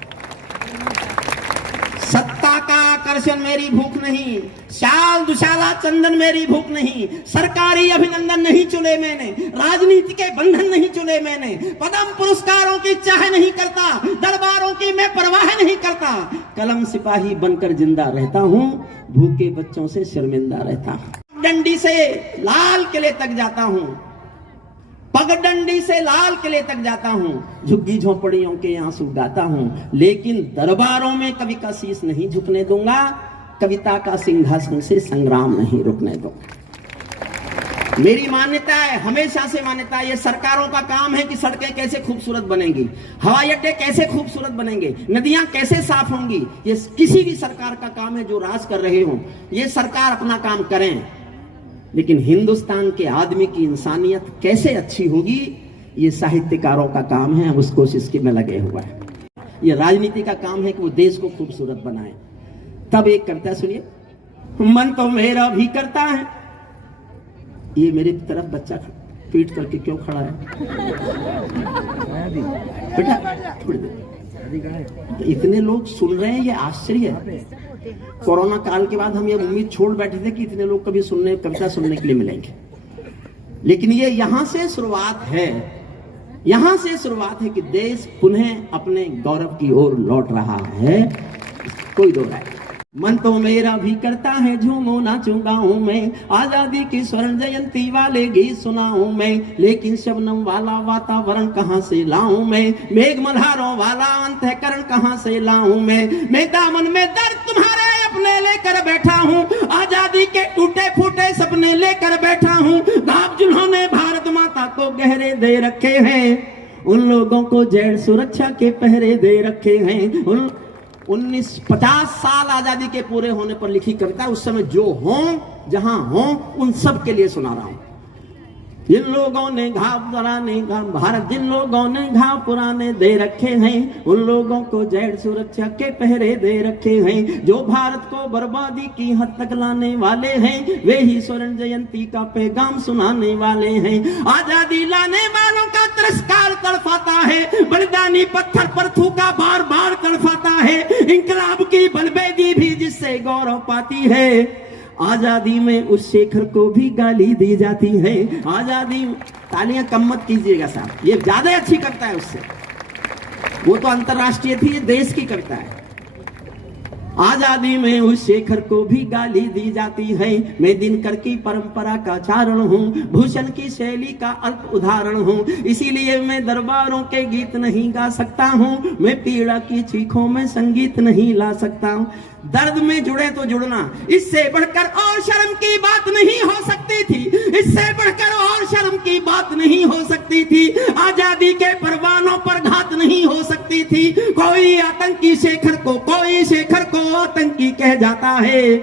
सत्ता का आकर्षण मेरी भूख नहीं, शाल दुशाला चंदन मेरी भूख नहीं, सरकारी अभिनंदन नहीं चुने मैंने, राजनीति के बंधन नहीं चुने मैंने, पद्म पुरस्कारों की चाह नहीं करता, दरबारों की मैं परवाह नहीं करता। कलम सिपाही बनकर जिंदा रहता हूं, भूखे बच्चों से शर्मिंदा रहता हूं। डंडी से लाल किले तक जाता हूं, पगडंडी से लाल किले तक जाता हूं, झुग्गी झोपड़ियों के आंसू गाता हूं, लेकिन दरबारों में कवि का शीश नहीं झुकने दूंगा, कविता का सिंहासन से संग्राम नहीं रुकने दूंगा। मेरी मान्यता है, हमेशा से मान्यता है, ये सरकारों का काम है कि सड़कें कैसे खूबसूरत बनेंगी, हवाई अड्डे कैसे खूबसूरत बनेंगे, नदियां कैसे साफ होंगी। ये किसी भी सरकार का काम है जो राज कर रहे हो, ये सरकार अपना काम करें, लेकिन हिंदुस्तान के आदमी की इंसानियत कैसे अच्छी होगी, ये साहित्यकारों का काम है। उस कोशिश में लगे हुआ है। ये राजनीति का काम है कि वो देश को खूबसूरत बनाए। तब एक कविता सुनिए, मन तो मेरा भी करता है। ये मेरी तरफ बच्चा पीट करके क्यों खड़ा है? बेटा थोड़ी देर, इतने लोग सुन रहे हैं, ये आश्चर्य है। कोरोना काल के बाद हम ये उम्मीद छोड़ बैठे थे कि इतने लोग कभी कविता सुनने के लिए मिलेंगे, लेकिन ये यहां से शुरुआत है। यहां से शुरुआत है कि देश पुनः अपने गौरव की ओर लौट रहा है, कोई दो राय। मन तो मेरा भी करता है झूमो नाचूं गाऊं मैं, आजादी की स्वर्ण जयंती वाले गीत सुनाऊं मैं, लेकिन शबनम वाला वातावरण कहां से लाऊं मैं, मेघ मल्हारों वाला अंतःकरण कहां से लाऊं मैं दामन में दर्द तुम्हारे अपने लेकर बैठा हूं, आजादी के टूटे फूटे सपने लेकर बैठा हूं, घाव जिन्होंने भारत माता को गहरे दे रखे हैं, उन लोगों को जेल सुरक्षा के पहरे दे रखे हैं। 50 साल आजादी के पूरे होने पर लिखी कविता, उस समय जो हों जहां हों उन सब के लिए सुना रहा हूं। जिन लोगों ने घाव पुराने भारत जिन लोगों ने घाव पुराने दे रखे हैं, उन लोगों को जेल सुरक्षा के पहरे दे रखे हैं, जो भारत को बर्बादी की हद तक लाने वाले हैं, वे ही स्वर्ण जयंती का पैगाम सुनाने वाले हैं। आजादी लाने वालों का तिरस्कार तड़पाता है, बलिदानी पत्थर पर थूका बार बार तड़पाता है, इंकलाब की बलबेदी भी जिससे गौरव पाती है। आजादी में उस शेखर को भी गाली दी जाती है। आजादी, तालियां कम मत कीजिएगा साहब, ये ज्यादा अच्छी कविता है उससे, वो तो अंतरराष्ट्रीय थी, ये देश की कविता है। आजादी में उस शेखर को भी गाली दी जाती है, मैं दिनकर की परंपरा का चारण हूँ, भूषण की शैली का अल्प उदाहरण हूँ, इसीलिए मैं दरबारों के गीत नहीं गा सकता हूँ, मैं पीड़ा की चीखों में संगीत नहीं ला सकता हूँ। दर्द में जुड़े तो जुड़ना, इससे बढ़कर और शर्म की बात नहीं हो सकती थी, इससे बढ़कर और शर्म की बात नहीं हो सकती थी, आजादी के परवानों पर घात नहीं हो सकती थी। कोई आतंकी शेखर को, कोई शेखर को आतंकी कह जाता है,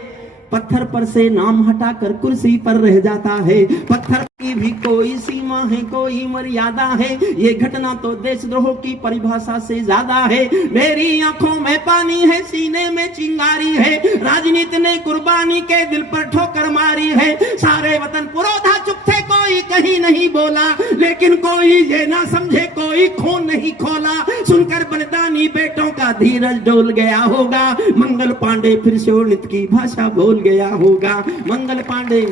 पत्थर पर से नाम हटाकर कुर्सी पर रह जाता है। पत्थर की भी कोई सीमा है, कोई मर्यादा है, ये घटना तो देशद्रोह की परिभाषा से ज्यादा है। मेरी आंखों में पानी है, सीने में चिंगारी है, राजनीति ने कुर्बानी के दिल पर ठोकर मारी है। सारे वतन पुरोधा चुप थे, कोई कहीं नहीं बोला, लेकिन कोई ये ना समझे कोई खून नहीं खोला। सुनकर बलिदानी बेटों का धीरज डोल गया होगा, मंगल पांडे फिर शोणित की भाषा बोल गया होगा। मंगल पांडे।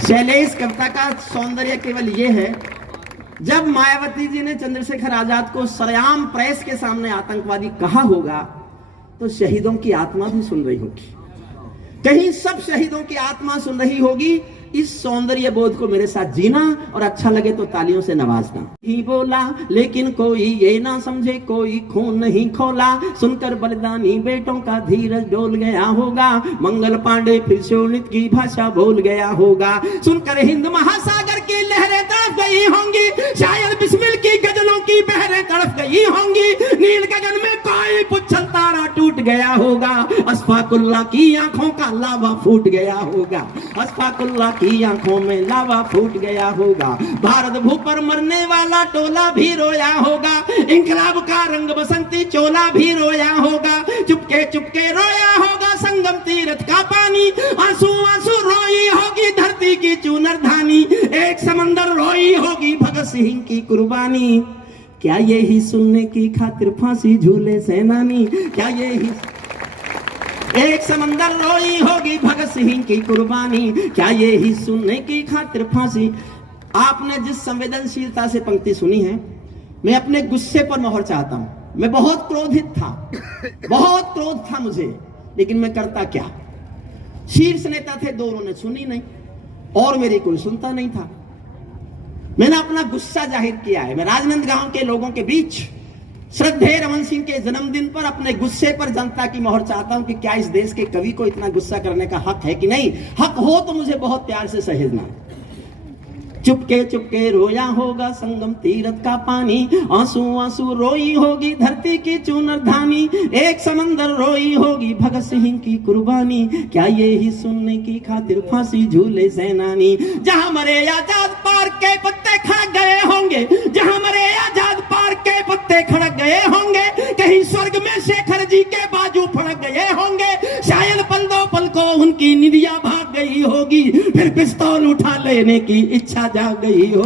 शैलेश कविता का सौंदर्य केवल ये है, जब मायावती जी ने चंद्रशेखर आजाद को सरेआम प्रेस के सामने आतंकवादी कहा होगा, तो शहीदों की आत्मा भी सुन रही होगी, कहीं सब शहीदों की आत्मा सुन रही होगी। इस सौंदर्य बोध को मेरे साथ जीना, और अच्छा लगे तो तालियों से नवाजना। ही बोला लेकिन कोई ये ना समझे कोई खून नहीं खोला, सुनकर बलिदानी बेटों का धीरज डोल गया होगा। मंगल पांडे फिर शोणित की भाषा बोल गया होगा। सुनकर हिंद महासागर की लहरें तड़प गई होंगी, शायद बिस्मिल की गजलों की बहरें तड़प गई होंगी। नील गगन में कोई पुच्छल तारा टूट गया होगा, अशफाकुल्लाह की आंखों का लावा फूट गया होगा, अशफाकुल्लाह की आंखों में लावा फूट गया होगा। भारत भू पर मरने वाला टोला भी रोया होगा, इंकलाब का रंग बसंती चोला भी रोया होगा। चुपके चुपके रोया होगा संगम तीरथ का पानी, आंसू आंसू रोई होगी धरती की चूनर धानी। एक समंदर रोई होगी भगत सिंह की कुर्बानी, क्या यही सुनने की खातिर फांसी झूले सेनानी। क्या यही एक समंदर रोई होगी भगत सिंह की कुर्बानी, क्या ये ही सुनने की खातिर फांसी। आपने जिस संवेदनशीलता से पंक्ति सुनी है, मैं अपने गुस्से पर मोहर चाहता हूं। मैं बहुत क्रोधित था, बहुत क्रोध था मुझे, लेकिन मैं करता क्या। शीर्ष नेता थे दो, उन्होंने सुनी नहीं और मेरी कोई सुनता नहीं था। मैंने अपना गुस्सा जाहिर किया है। मैं राजनांदगांव के लोगों के बीच श्रद्धेय रमन सिंह के जन्मदिन पर अपने गुस्से पर जनता की मोहर चाहता हूं कि क्या इस देश के कवि को इतना गुस्सा करने का हक है कि नहीं। हक हो तो मुझे बहुत प्यार से सहेजना। चुपके चुपके रोया होगा संगम तीरथ का पानी, आंसू आंसू रोई होगी धरती की चूनर धानी। एक समंदर रोई होगी भगत सिंह की कुर्बानी, क्या ये ही सुनने की खातिर फांसी झूले सेनानी। जहां मरे आजाद पार्क के पत्ते खड़क गए होंगे, जहां मरे आजाद पार्क के पत्ते खड़क गए होंगे, कहीं स्वर्ग में शेखर जी के बाजू फड़क गए होंगे। शायद पल दो पल को उनकी निदिया भाग गई होगी, फिर पिस्तौल उठा लेने की इच्छा जाग गई हो,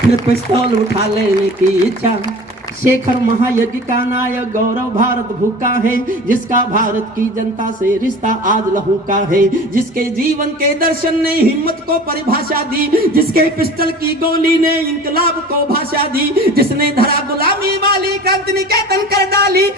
फिर पिस्तौल उठा लेने की इच्छा। शेखर महायज्ञ का नायक गौरव भारत भूखा है, जिसका भारत की जनता से रिश्ता आज लहू का है, जिसके जीवन के दर्शन ने हिम्मत को परिभाषा दी, जिसके पिस्टल की गोली ने इंकलाब को भाषा दी, जिसने धरा गुलामी वाली क्रांति निकेतन कर डाली,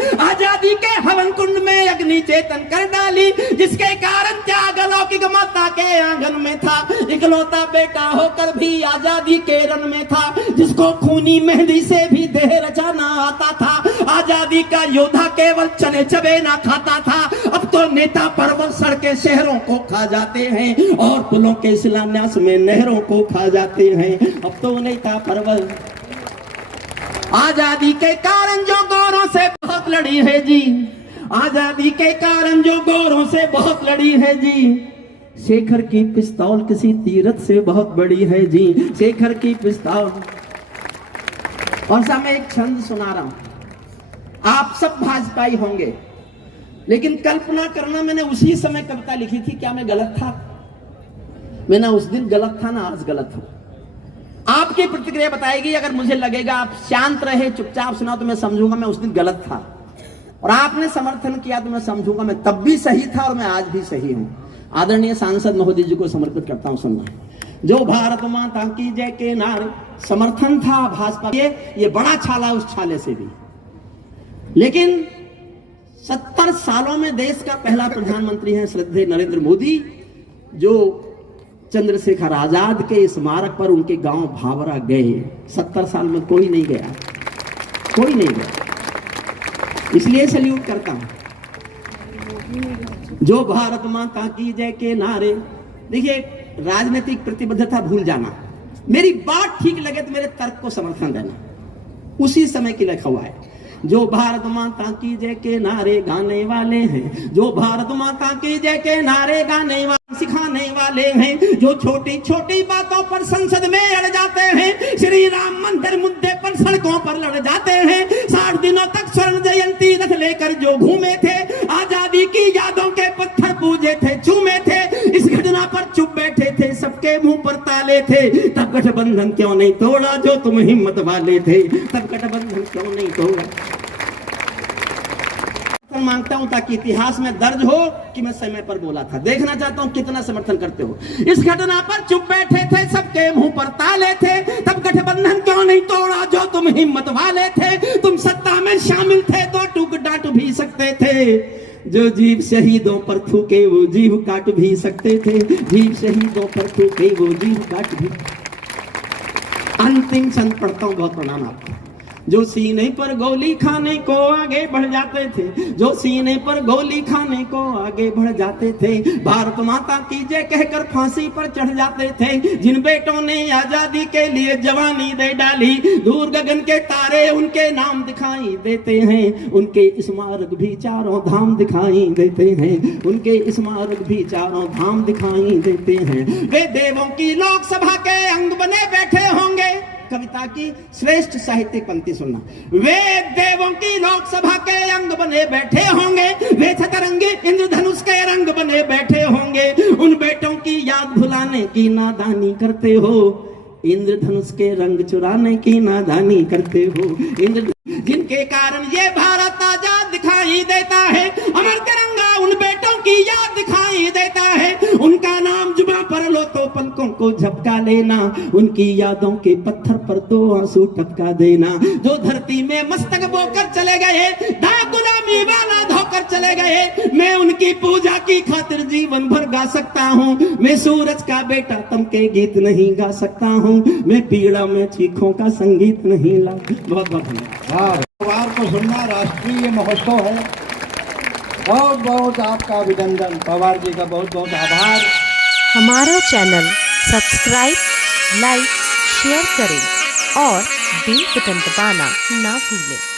चेतन कर डाली, जिसके कारण त्याग अलौकिक माता के आंगन में था। इकलौता बेटा होकर भी आजादी के रन में था, जिसको खूनी मेहंदी से भी देह रचाना आता था। आजादी का योद्धा केवल चने चबे ना खाता था। अब तो नेता पर्वत सड़के शहरों को खा जाते हैं और पुलों के शिलान्यास में नहरों को खा जाते हैं। अब तो नेता पर्वत आजादी के कारण जो गोरों से बहुत लड़ी है जी, आजादी के कारण जो गोरों से बहुत लड़ी है जी। शेखर की पिस्तौल किसी तीरथ से बहुत बड़ी है जी, शेखर की पिस्तौल। और सा मैं एक छंद सुना रहा हूं, आप सब भाजपाई होंगे, लेकिन कल्पना करना मैंने उसी समय कविता लिखी थी। क्या मैं गलत था? मैं ना उस दिन गलत था ना आज गलत हूं। आपकी प्रतिक्रिया बताएगी। अगर मुझे लगेगा आप शांत रहे चुपचाप सुना तो मैं समझूंगा मैं उस दिन गलत था, और आपने समर्थन किया तो मैं समझूंगा मैं तब भी सही था और मैं आज भी सही हूं। आदरणीय सांसद महोदय जी को समर्पित करता हूं सुनना। जो भारत माता की जय के नारे समर्थन था भाजपा के, ये बड़ा छाला उस छाले से भी। लेकिन 70 सालों में देश का पहला प्रधानमंत्री है श्रद्धेय नरेंद्र मोदी, जो चंद्रशेखर आजाद के स्मारक पर उनके गांव भावरा गए। 70 साल में कोई नहीं गया, कोई नहीं गया। इसलिए सल्यूट करता हूं। जो भारत माता की जय के नारे, देखिए राजनीतिक प्रतिबद्धता भूल जाना, मेरी बात ठीक लगे तो मेरे तर्क को समर्थन देना, उसी समय की लिखा हुआ है। जो भारत माता की जय के नारे गाने वाले हैं, जो भारत माता की जय के नारे गाने वाले सिखाने वाले हैं, जो छोटी छोटी बातों पर संसद में अड़ जाते हैं, श्री राम मंदिर मुद्दे पर सड़कों पर लड़ जाते हैं, 60 दिनों तक स्वर्ण जयंती रथ लेकर जो घूमे थे, आजादी की यादों के पत्थर पूजे थे, चूमे थे, इस घटना पर चुप बैठे थे, सबके मुंह पर ताले थे। तब गठबंधन क्यों नहीं तोड़ा जो तुम हिम्मत वाले थे, तब गठबंधन क्यों नहीं तोड़ा। मांगता हूं ताकि इतिहास में दर्ज हो कि मैं समय पर बोला था। देखना चाहता हूं कितना समर्थन करते हो। इस घटना पर चुप बैठे थे, सबके मुंह पर ताले थे, तब गठबंधन क्यों नहीं तोड़ा जो तुम हिम्मत वाले थे। तुम सत्ता में शामिल थे तो टूक डांट भी सकते थे, जो जीव शहीदों पर थूके वो जीव काट भी सकते थे, जीव शहीदों पर थूके वो जीव काट भी। अंतिम छंद पढ़ता हूं, बहुत प्रणाम आपको। जो सीने पर गोली खाने को आगे बढ़ जाते थे, जो सीने पर गोली खाने को आगे बढ़ जाते थे, भारत माता की जय कहकर फांसी पर चढ़ जाते थे, जिन बेटों ने आजादी के लिए जवानी दे डाली, दूर गगन के तारे उनके नाम दिखाई देते हैं, उनके स्मारक भी चारों धाम दिखाई देते हैं, उनके स्मारक भी चारों धाम दिखाई देते हैं। वे देवों की लोकसभा के अंग बने बैठे होंगे। कविता की श्रेष्ठ साहित्यिक पंक्ति सुनना। वे देवों की लोकसभा के अंग बने बैठे होंगे, वे सतरंगी इंद्रधनुष के रंग बने बैठे होंगे, उन बेटों की याद भुलाने की नादानी करते हो, इंद्रधनुष के रंग चुराने की नादानी करते हो। जिनके कारण ये भारत आजाद दिखाई देता है, अमर तिरंगा उन बेटों की याद दिखाई देता है, उनका नाम जुबां पर लो तो पलकों को झपका लेना, उनकी यादों के पत्थर पर 2 आंसू टपका देना। जो धरती में मस्तक बोकर चले गए, दाग गुलामी वाला धोकर चले गए, मैं उनकी पूजा की खातिर जीवन भर गा सकता हूँ। मैं सूरज का बेटा तम के गीत नहीं गा सकता हूँ, मैं पीड़ा में चीखों का संगीत नहीं ला। बहुत बहुत धन्यवाद। पवार को सुनना राष्ट्रीय महोत्सव है। बहुत बहुत आपका अभिनंदन, पवार जी का बहुत बहुत आभार। हमारा चैनल सब्सक्राइब, लाइक, शेयर करें और बेल बटन दबाना ना भूलें।